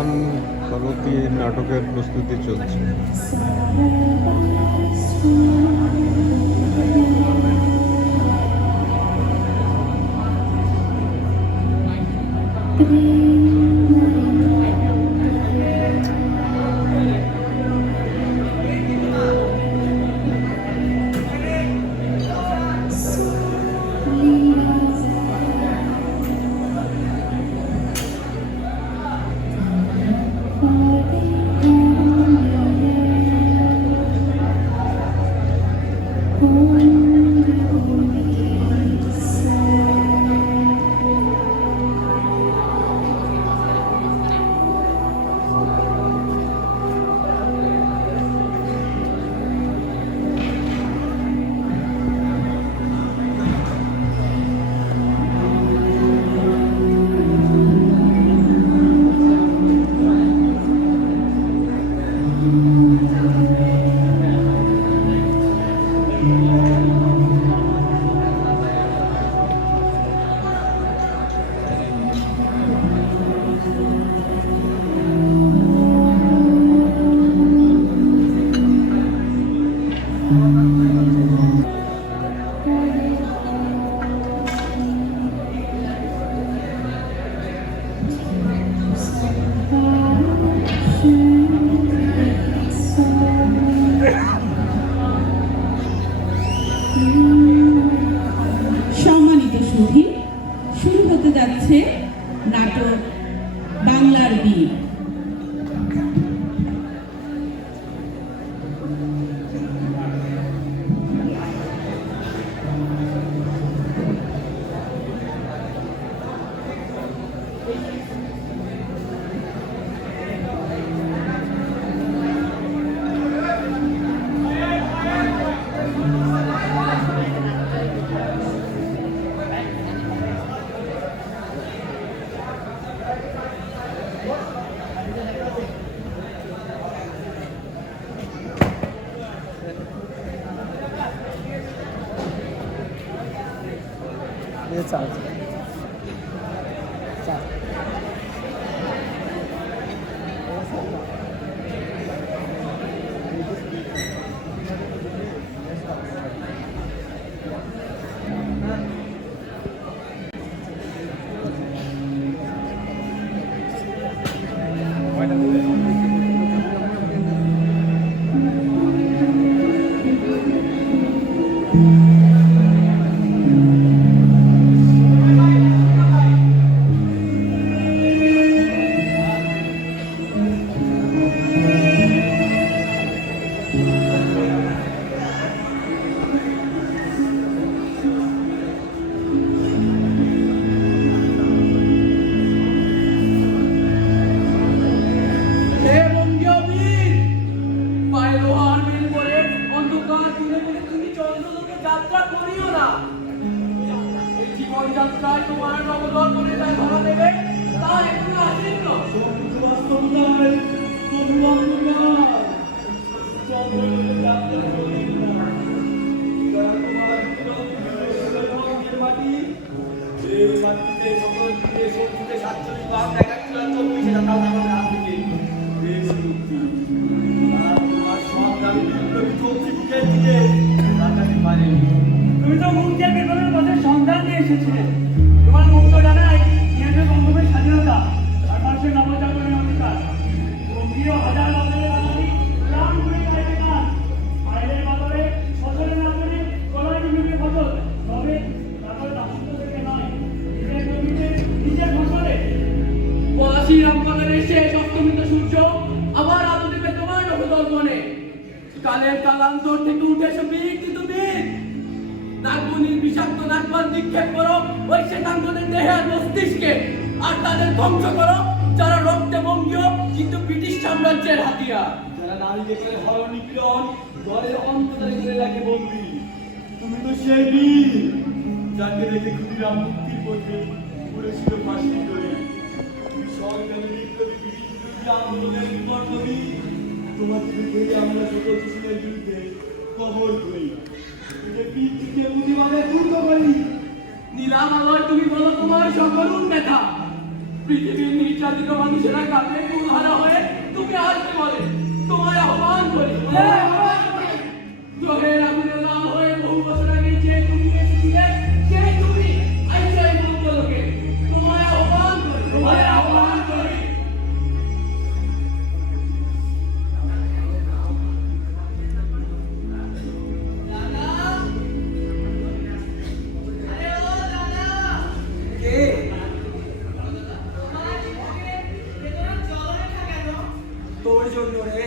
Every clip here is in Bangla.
এখন পরবর্তী নাটকের প্রস্তুতি চলছে। সম্মানিত সুধী, শুরু হতে যাচ্ছে নাটক বাংলার বীর। জীবনযাত্রায় তোমার নবদল করে যায় ধরা দেবে তা এখনো আসেন তুমি তো মুক্তির বিপ্লবের পথে সন্ধান দিয়ে এসেছিলে। তোমার মুক্ত জানাই নিজেদের বঙ্গমের স্বাধীনতা আর মানুষের নবজাগরণের অধিকার। বঙ্গীয় হাজার বছরের বাঙালি প্রাণ খুলে গাইবে গান। বাইরের বাজারে ফসলের নাচনে গলায় ডুবে ফসল, তবে তাদের দাসত্ব থেকে নয়, নিজের জমিতে নিজের ফসলে। পলাশী রামপালের শেষ অস্তমিত সূর্য আবার আলো দেবে তোমার নবদল মনে। কালের কালান্তর থেকে উঠে এসে বীর কিন্তু বীর। নাগমণির বিষাক্ত নাগপাল নিক্ষেপ করো ওই শ্বেতাঙ্গদের দেহে আর মস্তিষ্কে, আর তাদের ধ্বংস করো যারা রক্তে বঙ্গীয় কিন্তু ব্রিটিশ সাম্রাজ্যের হাতিয়ার। যারা নারীকে করে হরণ নিপীড়ন, ঘরের অন্তরে করে রাখে বন্দী। তুমি তো সেই বীর যাকে দেখে ক্ষুদিরাম মুক্তির পথে পড়েছিল ফাঁসি করে। সরকারি বিপ্লবী ব্রিটিশ আন্দোলনের বিপর্যয়ী তোমাকে দেখে আমরা সকল শিশুদের বিরুদ্ধে কবর করি। পিতৃকে প্রতিবাদে পূর্ণ করি। নীলাম আলোয় তুমি বলো তোমার সকল ব্যথা। পৃথিবীর নির্যাতিত মানুষেরা কাঁপে কুলহারা হয়ে তুমি আসতে বলে তোমায় আহ্বান করি গ্রহের আগুনে লাল হয়ে বহু বছর আগে যে তুমি এসেছিলে সেই তুমি আইসা এই মঙ্গলকে তোমায় আহ্বান করি কে? তোর জন্য রে,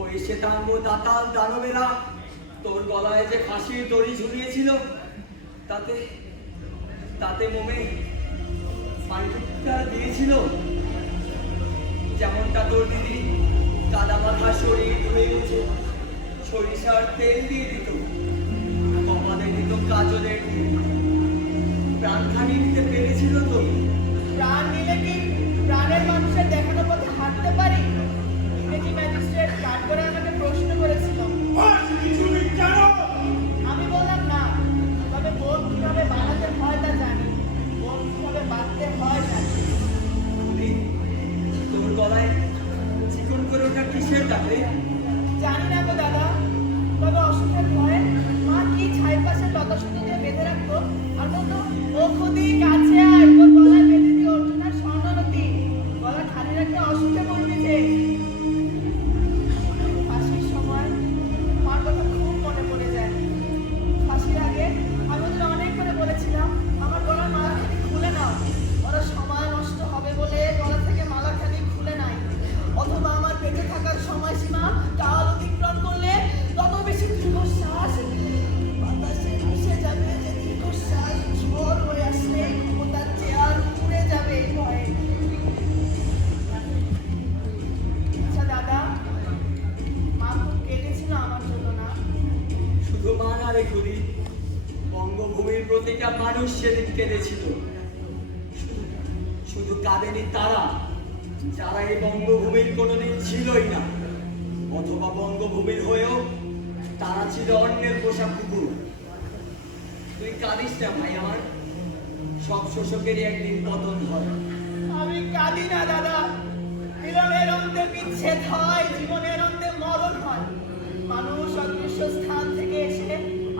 ওই শ্বেতাঙ্গ দাতাল দানবেরা তোর গলায় যে ফাঁসির দড়ি ঝুলিয়েছিল তাতে তাতে মোমে পান্ডুটা দিয়েছিল, যেমনটা তোর দিদি কাদা মাথা শরীর ধুয়ে গেছে সরিষার তেল দিয়ে দিত, কপালে দিত কাজলের টিপ। প্রাণখানি নিতে পেরেছিল তো? প্রাণ নিলে কি প্রাণের মানুষের দেখানো পথে হাঁটতে পারি? ইংরেজি ম্যাজিস্ট্রেট কাঠ করে আমাকে প্রশ্ন করেছিল। আমি বললাম না, তবে বোন কিভাবে বানাতে হয় তা জানি, বোন কিভাবে বাঁধতে হয় জানি। তুই তোর গলায় চিকন করে ওটা কিসের তাকে? জানি না গো দাদা, তবে অসুখের ভয়ে মা কি ছাই পাশে লতা সুতো দিয়ে বেঁধে রাখতো আর বলতো, ও খুদি কাছে আয়, তোর গলায় বেঁধে দিয়ে অর্জুনার স্বর্ণলতি, গলা খালি রাখলে অসুখে পড়বি যে। ফাঁসির সময় মার কথা খুব মনে পড়ে যায়। ফাঁসির আগে আমি ওদের অনেক করে বলেছিলাম আমার গলার মালাখানি খুলে নাও, ওরা সময় নষ্ট হবে বলে গলা থেকে মালাখানি খুলে নাই, অথবা আমার বেঁচে থাকার সময়সীমা কাল অতিক্রম করলে তত বেশি দীর্ঘশ্বাস বাতাসে মিশে যাবে, যে দীর্ঘশ্বাস ঝড় হয়ে আসলে ক্ষমতার চেয়ার উড়ে যাবে এই ভয়ে। আচ্ছা দাদা, মা খুব কেঁদেছিল আমার জন্য না? শুধু মা না রে খুদি, বঙ্গভূমির প্রতিটা মানুষ সেদিন কেঁদেছিল। শুধু কাঁদেনি তারা যারা এই বঙ্গভূমির কোনোদিন ছিলই না, অথবা বঙ্গভূমির হয়েও তারা ছিল অন্যের পোষা কুকুর। তুই কাঁদিস না ভাই আমার, সব শোষকেরই একদিন পতন হয়। আমি কাঁদি না দাদা, মিলনের অন্তে বিচ্ছেদ হয়, জীবনের অন্তে মরণ হয়। মানুষ অদৃশ্য স্থান থেকে এসে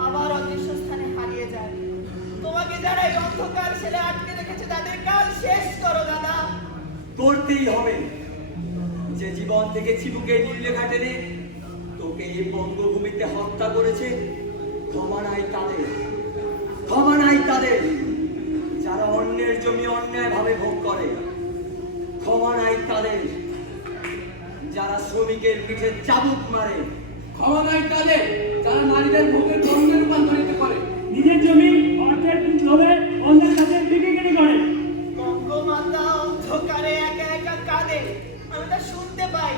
আবার অদৃশ্য স্থানে হারিয়ে যায়। তোমাকে যারা এই অন্ধকার ছেলে আটকে রেখেছে তাদের কাজ শেষ করো দাদা। করতেই হবে। যে জীবন থেকে চিবুকে নির্লেখা টেনে তোকে এই বঙ্গভূমিতে হত্যা করেছে, ক্ষমা নাই তাদের, ক্ষমা নাই তাদের। যারা অন্যের জমি অন্যায়ভাবে ভোগ করে, ক্ষমা নাই তাদের। যারা শ্রমিকের পিঠে চাবুক মারে, ক্ষমা নাই তাদের যারা নারীদের ভোগের দ্বন্দ্বে রূপান্তরিত করে, নিজের জমি অর্থের লোভে অন্যের কাছে বিক্রি করে। বঙ্গমাতা অন্ধকারে একা একা কাঁদে, আমি তা শুনতে পাই।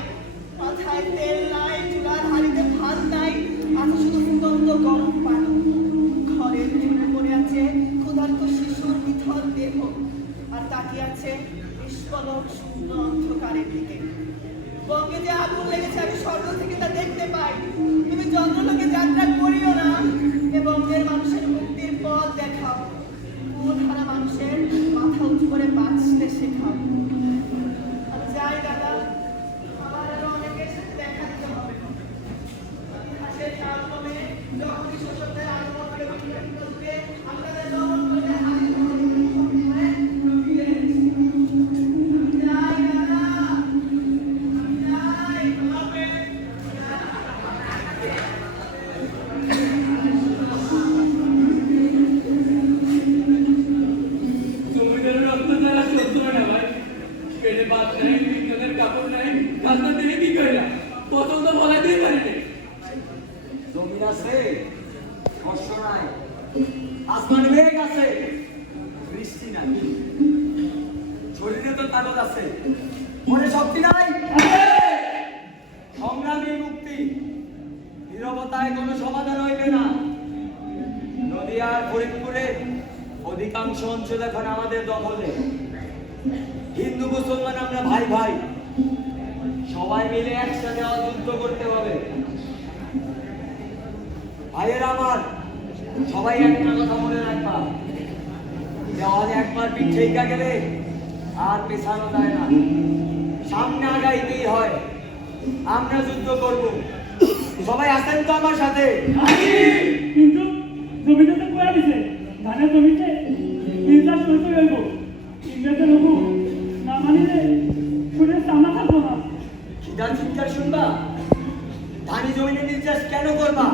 মাথায় তেল নাই, চুলার হাড়িতে ভাত নাই, আছে শুধু ফুটন্ত গরম পানি। ঘরের জন্য পড়ে আছে ক্ষুধার্ত শিশুর নিথর দেহ, আর তাকিয়ে আছে নিষ্পলক শূন্য অন্ধকারের দিকে। বঙ্গে যে আগুন লেগেছে আমি স্বর্গ থেকে তা দেখতে পাই। তুমি চন্দ্রলোকে যাত্রা করিও না, এ বঙ্গের মানুষের মুক্তির পথ দেখাও। মন হারা মানুষের মাথা উঁচু করে বাঁচতে শেখাও। আমি যাই দাদা, আমার আরো অনেকের সাথে দেখা দিতে হবে। ইতিহাসের কালক্রমে যখনই শোষকদের আগমন করে বিপ্লবী যুগে আমি তাদের দমন করে হাজির হয়ে ফিরে এসেছি। যাই দাদা, যাই হবে। জমিদারের রক্ত দ্বারা সহ্য হয় না ভাই। পেটে ভাত নাই, বিজ্ঞানের কাপড় নাই, রাস্তা থেকে কি কইরা পছন্দ বলা দিয়ে পারি না। জমিন আছে, শস্য নাই, আসমানে মেঘ আছে, বৃষ্টি নাই, শরীরে তো তাকত আছে, মনে শক্তি নাই। সংগ্রামী মুক্তি, নীরবতায় কোনো সমাধান হইবে না। নদিয়ার ফরিদপুরে অধিকাংশ অঞ্চল এখন আমাদের দখলে। হিন্দু মুসলমান আমরা ভাই ভাই, সবাই মিলে একসাথে যুদ্ধ করতে হবে। ভাইয়েরা আমার, সবাই একটা কথা মনে রাখবা, দেওয়ালে একবার পিঠ ঠেকা গেলে আর পেছানো যায় না, সামনে আগাইতেই হয়। আমরা যুদ্ধ করব, সবাই আসেন তো আমার সাথে। কিন্তু জমিতে তো কয়া দিছে ধানের জমিতে নির্যাস করতে হইব। ইংরেজের হুকুম না মানিলে শুনে সামনা থাকবো না। খিদার চিৎকার শুনবা? ধানি জমিনে নির্যাস কেন করবা?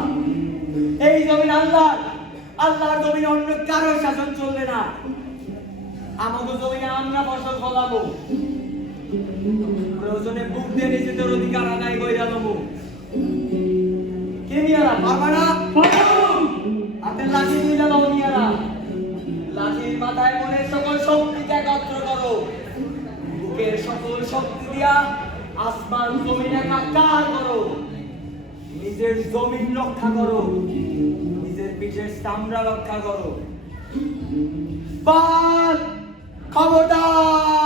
এই জমিন আল্লাহর, আল্লাহর জমিনে অন্য কারোর শাসন চলবে না। আমাদের জমিনে আমরা ফসল ফলাবো, প্রয়োজনে বুক দিয়ে নিজেদের অধিকার আদায় কইরা দেবো। কে নিয়ারা পারবা না? হাতের লাঠি নিয়ে দাও নিয়ারা। লাঠির মাথায় মনের সকল শক্তিকে একত্র করো, বুকের সকল শক্তি দিয়া আসমান জমিনে একাকার করো। নিজের জমিন রক্ষা করো, নিজের পিঠের চামড়া রক্ষা করো। বাদ খবরদার!